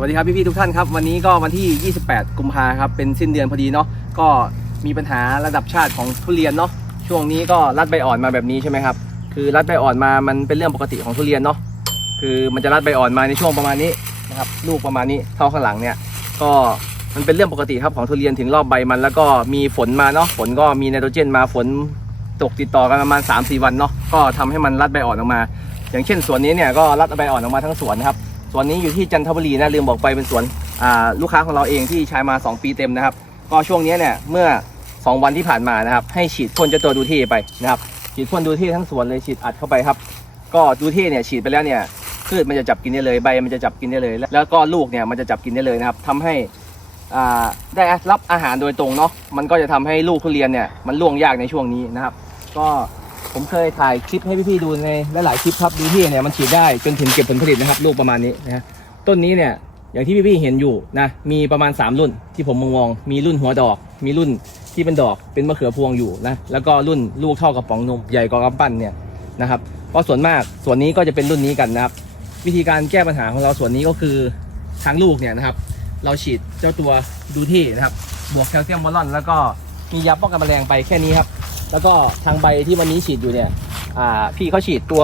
วัสดีครับพี่ๆทุกท่านครับวันนี้ก็วันที่ 28 กุมภาครับเป็นสิ้นเดือนพอดีเนาะก็มีปัญหาระดับชาติของทุเรียนเนาะช่วงนี้ก็รัดใบอ่อนมาแบบนี้ใช่ไหมครับคือรัดใบอ่อนมามันเป็นเรื่องปกติของทุเรียนเนาะคือมันจะรัดใบอ่อนมาในช่วงประมาณนี้นะครับลูกประมาณนี้เท่าข้างหลังเนี่ยก็มันเป็นเรื่องปกติครับของทุเรียนถึงรอบใบมัน แล้วก็มีฝนมาเนาะฝนก็มีไนโตรเจนมาฝนตกติดต่อกันประมาณ3-4วันเนาะก็ทำให้มันรัดใบอ่อนออกมา อย่างเช่นสวนนี้เนี่ยก็รัดใบอ่อนออกมาทั้งสวนนะครับ สวนนี้อยู่ที่จันทบุรีนะลืมบอกไปเป็นสวนลูกค้าของเราเองที่ใช้มา 2 ปีเต็มนะครับ ก็ช่วงนี้เนี่ยเมื่อ 2 วันที่ผ่านมานะครับ ให้ฉีดพ่นเจ้าตัวดูที่ไปนะครับ ฉีดพ่นดูที่ทั้งสวนเลยฉีดอัดเข้าไปครับ ก็ดูที่เนี่ยฉีดไปแล้วเนี่ยพืชมันจะจับกินได้เลยใบมันจะจับกินได้เลย แล้วก็ลูกเนี่ยมันจะจับกินได้เลยนะครับทำให้ได้รับอาหารโดยตรงเนาะมันก็จะทำให้ลูกทุเรียนเนี่ยมันร่วงยากในช่วงนี้นะครับ ก็ ผมเคยถ่ายคลิปให้พี่ๆดูในหลายๆคลิปครับดูที่เนี่ยมันฉีดได้จนถึงเก็บผลผลิตนะครับลูกประมาณนี้นะฮะต้นนี้เนี่ยอย่างที่พี่ๆเห็นอยู่นะมีประมาณ 3 รุ่นที่ผมมองๆมีรุ่นหัวดอก มีรุ่นที่เป็นดอกเป็นมะเขือพวงอยู่นะแล้วก็รุ่นลูกเท่ากระป๋องนมใหญ่กว่ากำปั้นเนี่ยนะครับเพราะส่วนมากส่วนนี้ก็จะเป็นรุ่นนี้กันนะครับ วิธีการแก้ปัญหาของเราส่วนนี้ก็คือทางลูกเนี่ยนะครับ เราฉีดเจ้าตัวดูที่นะครับบวกแคลเซียมบอลลอนแล้วก็มียาป้องกันแมลงไปแค่นี้ครับ แล้วก็ทางใบที่วันนี้ฉีดอยู่เนี่ยอ่าพี่เขาฉีดตัว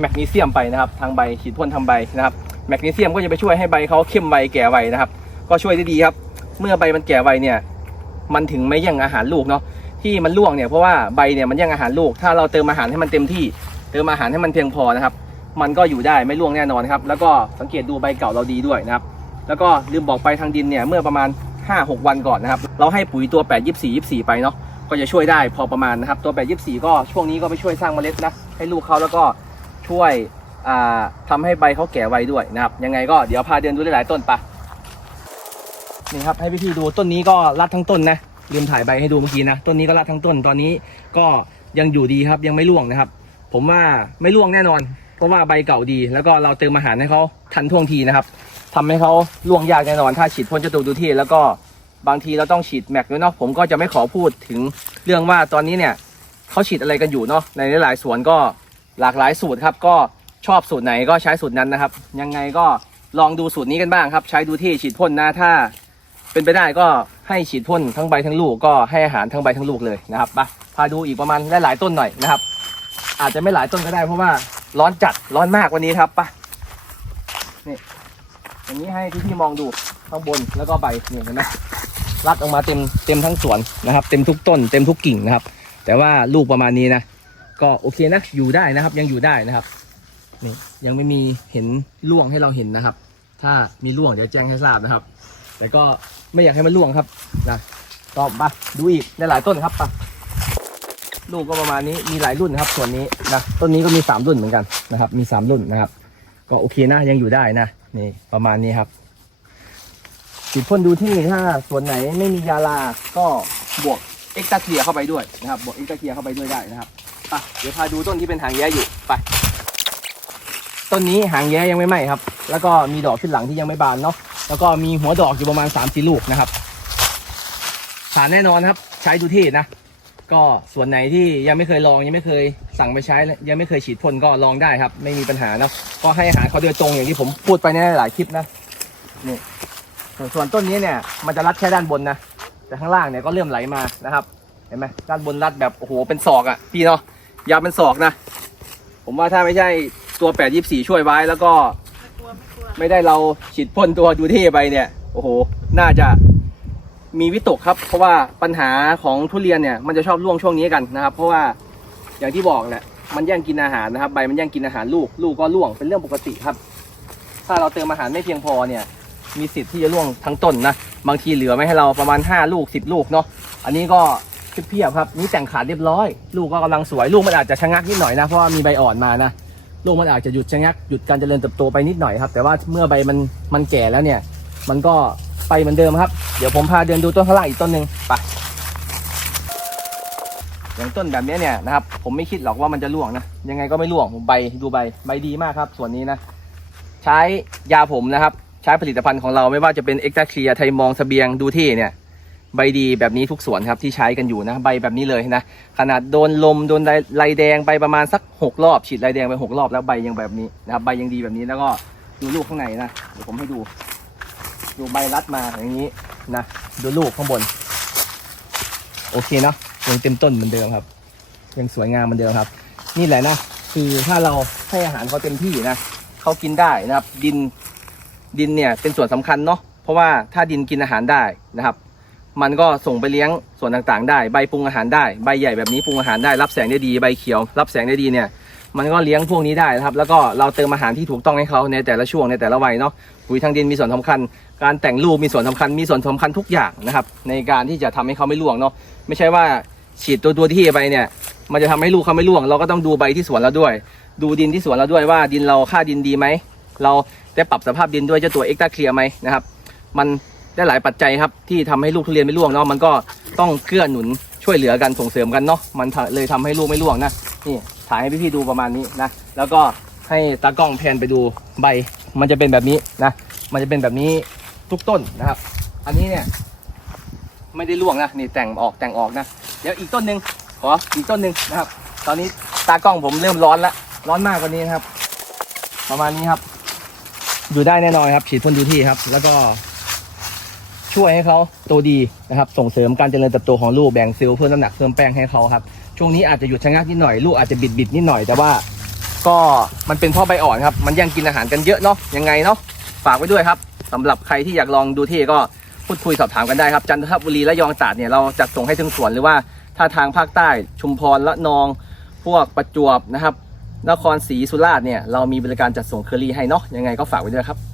แมกนีเซียมไปนะครับ ทางใบฉีดพ่นทางใบนะครับแมกนีเซียมก็จะไปช่วยให้ใบเขาเข้มไวแก่ไวนะครับ ก็ช่วยได้ดีครับ เมื่อใบมันแก่ไวเนี่ย มันถึงไม่แย่งอาหารลูกเนาะที่มันร่วงเนี่ยเพราะว่าใบเนี่ยมันแย่งอาหารลูก ถ้าเราเติมอาหารให้มันเต็มที่ เติมอาหารให้มันเพียงพอนะครับ มันก็อยู่ได้ไม่ร่วงแน่นอนครับ แล้วก็สังเกตดูใบเก่าเราดีด้วยนะครับ แล้วก็ลืมบอกไปทางดินเนี่ยเมื่อประมาณ 5-6 วันก่อนนะครับ เราให้ปุ๋ยตัว 8 24 24 ไปเนาะ ก็จะช่วยได้พอประมาณนะครับ ตัว8 24ก็ช่วงนี้ก็ไปช่วยสร้างเมล็ดนะให้ลูกเขาแล้วก็ช่วยอ่าทำให้ใบเขาแก่ไวด้วยนะครับยังไงก็เดี๋ยวพาเดินดูหลายๆต้นไปนี่ครับให้พี่ๆดูต้นนี้ก็รัดทั้งต้นนะลืมถ่ายใบให้ดูเมื่อกี้นะต้นนี้ก็รัดทั้งต้นตอนนี้ก็ยังอยู่ดีครับยังไม่ร่วงนะครับ ผมว่าไม่ร่วงแน่นอน เพราะว่าใบเก่าดี แล้วก็เราเติมอาหารให้เขาทันท่วงทีนะครับทำให้เขาร่วงยากแน่นอน ถ้าฉีดพ่นจ้าตัวดูที่แล้วก็ บางทีเราต้องฉีดแม็กด้วยเนาะผมก็จะไม่ขอพูดถึงเรื่องว่าตอนนี้เนี่ยเขาฉีดอะไรกันอยู่เนาะในหลายสวนก็หลากหลายสูตรครับ ก็ชอบสูตรไหนก็ใช้สูตรนั้นนะครับ ยังไงก็ลองดูสูตรนี้กันบ้างครับ ใช้ดูที่ฉีดพ่นนะถ้า เป็นไปได้ก็ให้ฉีดพ่นทั้งใบทั้งลูกก็ให้อาหารทั้งใบทั้งลูกเลยนะครับไปพาดูอีกประมาณหลายๆต้นหน่อยนะครับ อาจจะไม่หลายต้นก็ได้เพราะว่าร้อนจัดร้อนมากวันนี้ครับปะนี่อย่างนี้ให้พี่ๆมองดูข้างบนแล้วก็ใบนี่เห็นไหม รัดออกมาเต็มเต็มทั้งสวนนะครับ เต็มทุกต้น เต็มทุกกิ่งนะครับ แต่ว่าลูกประมาณนี้นะก็โอเคนะอยู่ได้นะครับ ยังอยู่ได้นะครับนี่ยังไม่มีเห็นร่วงให้เราเห็นนะครับ ถ้ามีร่วงเดี๋ยวแจ้งให้ทราบนะครับ แต่ก็ไม่อยากให้มันร่วงครับนะก็ไปดูอีกได้หลายต้นครับไปลูกก็ประมาณนี้มีหลายรุ่นครับ ส่วนนี้นะต้นนี้ก็มี 3 รุ่นเหมือนกันนะครับ มี 3 รุ่นนะครับ ก็โอเคนะยังอยู่ได้นะนี่ประมาณนี้ครับ จุดพ่นดูที่ถ้าส่วนไหนไม่มียาลา ก็บวกเอ็กซ์ตาเทียเข้าไปด้วยนะครับ บวกเอ็กซ์ตาเทียเข้าไปด้วยได้นะครับไปเดี๋ยวพาดูต้นที่เป็นหางแย้อยู่ไปต้นนี้หางแย้ยังไม่ไหม้ครับ แล้วก็มีดอกขึ้นหลังที่ยังไม่บานเนาะแล้วก็มีหัวดอกอยู่ประมาณ3ามสี่ลูกนะครับฐานแน่นอนครับ ใช้ดูที่นะ ก็ส่วนไหนที่ยังไม่เคยลองยังไม่เคยสั่งไปใช้ยังไม่เคยฉีดพ่นก็ลองได้ครับ ไม่มีปัญหานะก็ให้อาหารเขาโดยตรงอย่างที่ผมพูดไปในหลายคลิปนะนี่ ส่วนต้นนี้เนี่ยมันจะรัดแค่ด้านบนนะแต่ข้างล่างเนี่ยก็เริ่มไหลมานะครับเห็นไหมด้านบนรัดแบบโอ้โหเป็นศอกอะ่ะพี่เนาะยาวเป็นศอกนะ ผมว่าถ้าไม่ใช่ตัวแปดยี่สี่ช่วยไว้แล้วก็ไม่ได้เราฉีดพ่นตัวดูเท่ไปเนี่ยโอ้โห น่าจะมีวิตกครับ เพราะว่าปัญหาของทุเรียนเนี่ยมันจะชอบร่วงช่วงนี้กันนะครับ เพราะว่าอย่างที่บอกแหละมันแย่งกินอาหารนะครับ ใบมันแย่งกินอาหารลูก ลูกก็ร่วงเป็นเรื่องปกติครับ ถ้าเราเติมอาหารไม่เพียงพอเนี่ย มีสิทธิ์ที่จะร่วงทั้งต้นนะ บางทีเหลือไม่ให้เราประมาณ 5 ลูก 10 ลูกเนาะ อันนี้ก็เพียบครับ นี่แต่งขาดเรียบร้อย ลูกก็กำลังสวย ลูกมันอาจจะชะงักนิดหน่อยนะ เพราะว่ามีใบอ่อนมานะ ลูกมันอาจจะหยุดชะงัก หยุดการเจริญเติบโตไปนิดหน่อยครับ แต่ว่าเมื่อใบมันมันแก่แล้วเนี่ย มันก็ไปเหมือนเดิมครับ เดี๋ยวผมพาเดินดูต้นข้างล่างอีกต้นหนึ่งไปอย่างต้นแบบนี้เนี่ยนะครับผมไม่คิดหรอกว่ามันจะร่วงนะยังไงก็ไม่ร่วงผมใบดูใบใบดีมากครับ ส่วนนี้นะ ใช้ยาผมนะครับ ใช้ผลิตภัณฑ์ของเราไม่ว่าจะเป็นเอ็กซ์ตาเคลียไทยมองสเสบียงดูที่เนี่ยใบดีแบบนี้ทุกสวนครับที่ใช้กันอยู่นะใบแบบนี้เลยนะขนาดโดนลมโดนไรแดงไปประมาณสักหกรอบ ฉีดไรแดงไปหกรอบแล้วใบยังแบบนี้นะครับใบยังดีแบบนี้แล้วก็ดูลูกข้างในนะเดี๋ยวผมให้ดู ดูใบรัดมาอย่างนี้นะดูลูกข้างบน โอเคเนาะยังเต็มต้นเหมือนเดิมครับ ยังสวยงามเหมือนเดิมครับ นี่แหละเนาะคือถ้าเราให้อาหารเขาเต็มที่นะเขากินได้นะครับ ดิน ดินเนี่ยเป็นส่วนสำคัญเนาะเพราะว่าถ้าดินกินอาหารได้นะครับ มันก็ส่งไปเลี้ยงส่วนต่างๆ ได้ใบปรุงอาหารได้ใบใหญ่แบบนี้ปรุงอาหารได้รับแสงได้ดีใบเขียว รับแสงได้ดีเนี่ยมันก็เลี้ยงพวกนี้ได้นะครับ แล้วก็เราเติมอาหารที่ถูกต้องให้เขาในแต่ละช่วงในแต่ละวัยเนาะปุ๋ยทางดินมีส่วนสำคัญ การแต่งลูกมีส่วนสำคัญ มีส่วนสำคัญทุกอย่างนะครับ ในการที่จะทำให้เขาไม่ร่วงเนาะไม่ใช่ว่าฉีดตัวตัวที่ไปเนี่ย มันจะทำให้ลูกเขาไม่ร่วง เราก็ต้องดูใบที่สวนเราด้วย ดูดินที่สวนเราด้วยว่าดินเราค่าดินดีไหมเรา ได้ปรับสภาพดินด้วยเจ้าตัวเอ็กซ์ตาเคลียร์ไหมนะครับมันได้หลายปัจจัยครับที่ทำให้ลูกทุเรียนไม่ร่วงเนาะมันก็ต้องเกื้อหนุนช่วยเหลือกันส่งเสริมกันเนาะมันเลยทำให้ลูกไม่ร่วงนะนี่ถ่ายให้พี่ๆดูประมาณนี้นะแล้วก็ให้ตากล้องแพนไปดูใบ มันจะเป็นแบบนี้นะ มันจะเป็นแบบนี้ทุกต้นนะครับ อันนี้เนี่ย ไม่ได้ร่วงนะนี่แต่งออกแต่งออกนะเดี๋ยวอีกต้นหนึ่งขออีกต้นหนึ่งนะครับ ตอนนี้ตากล้องผมเริ่มร้อนละร้อนมากกว่านี้นะครับ ประมาณนี้ครับ อยู่ได้แน่นอนครับ ฉีดพ่นดูที่ครับ แล้วก็ช่วยให้เขาโตดีนะครับ ส่งเสริมการเจริญเติบโตของลูกแบ่งเซลล์เพิ่มน้ำหนักเพิ่มแป้งให้เขาครับ ช่วงนี้อาจจะหยุดชะงักนิดหน่อยลูกอาจจะบิดบิดนิดหน่อยแต่ว่า ก็มันเป็นพ่อใบอ่อนครับ มันยังกินอาหารกันเยอะเนาะยังไงเนาะฝากไว้ด้วยครับสำหรับใครที่อยากลองดูที่ก็พูดคุยสอบถามกันได้ครับจันทบุรีและยองตราดเนี่ยเราจัดส่งให้ถึงสวนหรือว่าถ้าทางภาคใต้ชุมพรละนอง พวกประจวบนะครับ นครศรีสุราษฎร์เนี่ยเรามีบริการจัดส่งเคอรี่ให้เนาะยังไงก็ฝากไว้ด้วยครับ